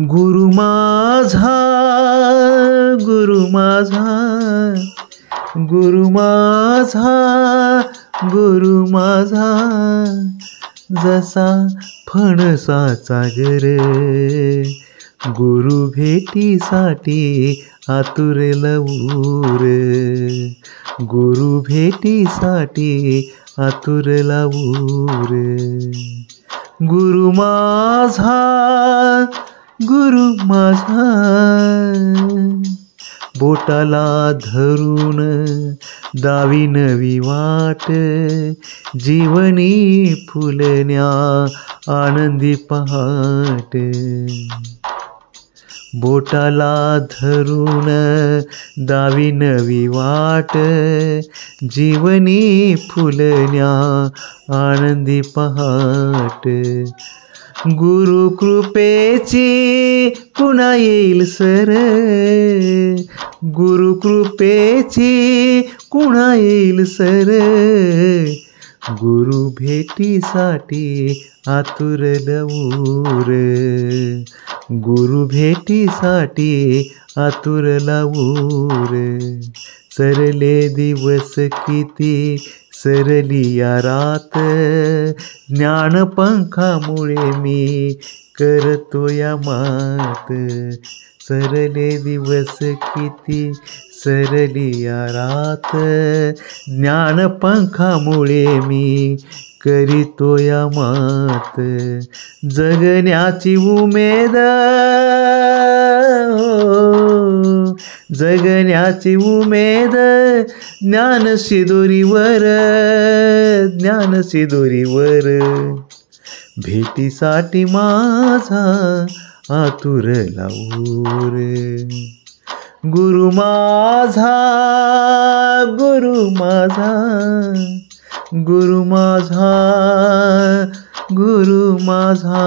गुरु माझा, गुरु माझा, गुरु माझा, गुरु माझा, जसा फणसाचा गर, गुरु भेटीसाठी आतुरला ऊर, गुरु भेटीसाठी आतुरला ऊर. गुरु माझा, गुरु माझा, बोटाला धरून दावी नवी वाट, जीवनी फुलण्या आनंदी पहाट. बोटाला धरून दावी नवी वाट, जीवनी फुलण्या आनंदी पहाट. गुरु कृपेची पुन्हा येईल सर, गुरु कृपेची पुन्हा येईल सर, गुरु भेटीसाठी आतुरला ऊर, गुरु भेटीसाठी आतुरला ऊर. सरले दिवस किती सरली या रात, ज्ञानपंखामुळे मी करतो या मात. सरले दिवस किती सरली या रात, ज्ञानपंखामुळे मी करीतो या मात. जगण्याची उमेद, जगण्याची उमेद, ज्ञान शिदोरीवर, ज्ञान शिदोरीवर. भेटीसाठी माझा आतुरला ऊर. गुरु माझा, गुरु माझा, गुरु माझा, गुरु माझा.